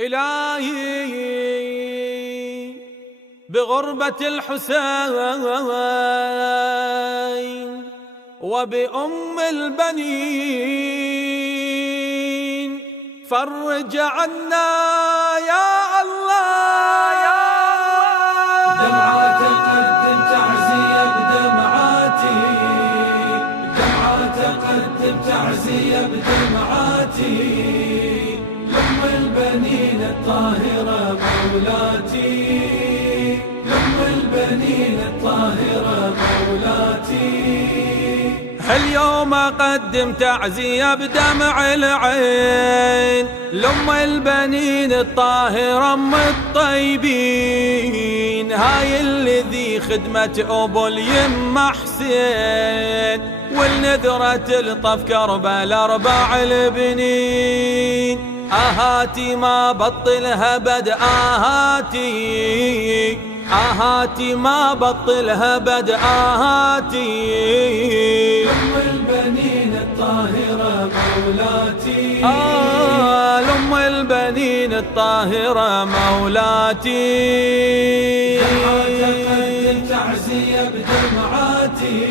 إلهي بغربة الحسين وبأم البنين فرج عنا يا الله يا دمعات قدم تعزية بدمعاتي، دمعات قدم تعزية بدمعاتي لأم البنين الطاهرة مولاتي، لأم البنين الطاهرة مولاتي. هاليوم أقدم تعزية بدمع العين لأم البنين الطاهرة أم الطيبين، هاي الذي خدمة أبو اليم حسين والنذرة تلطف كربل 4 البنين. آهاتي ما بطلها بد آهاتي، آهاتي ما بطلها بد آهاتي لأم البنين الطاهرة مولاتي، لأم البنين الطاهرة مولاتي. دمعات قدم تعزية بدمعاتي،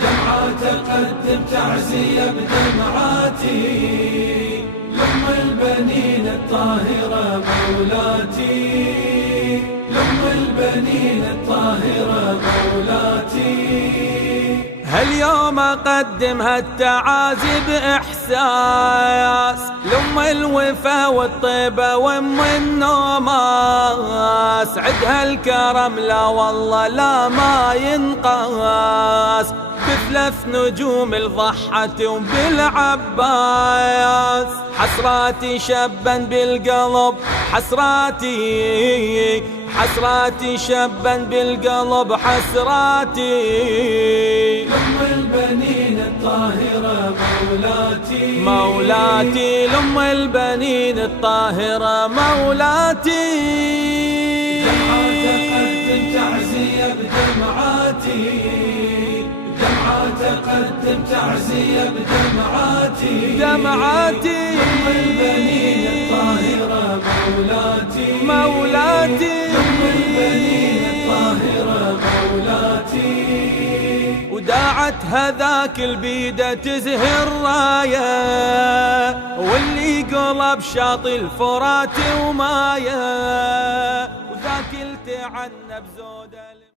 دمعات قدم تعزية بدمعاتي لأم البنين الطاهرة مولاتي، لأم البنين الطاهرة مولاتي. هاليوم أقدم هالتعازي بإحساس لأم الوفا والطيبة وأم النوماس، عدها الكرم لا والله لا ما ينقاس، ب3 نجوم الضحت وبالعباس. حسراتي شبا بالقلب حسراتي، حسراتي شبا بالقلب حسراتي لأم البنين الطاهرة مولاتي، مولاتي لأم البنين الطاهرة مولاتي. دمعات قدم تعزية بدمعاتي، دمعات قدم تعزية بدمعاتي دمعاتي لأم البنين الطاهرة مولاتي، مولاتي لأم البنين الطاهرة مولاتي. وداعت هذاك البيدة تزهر راية واللي قلب شاطئ الفرات ومايه،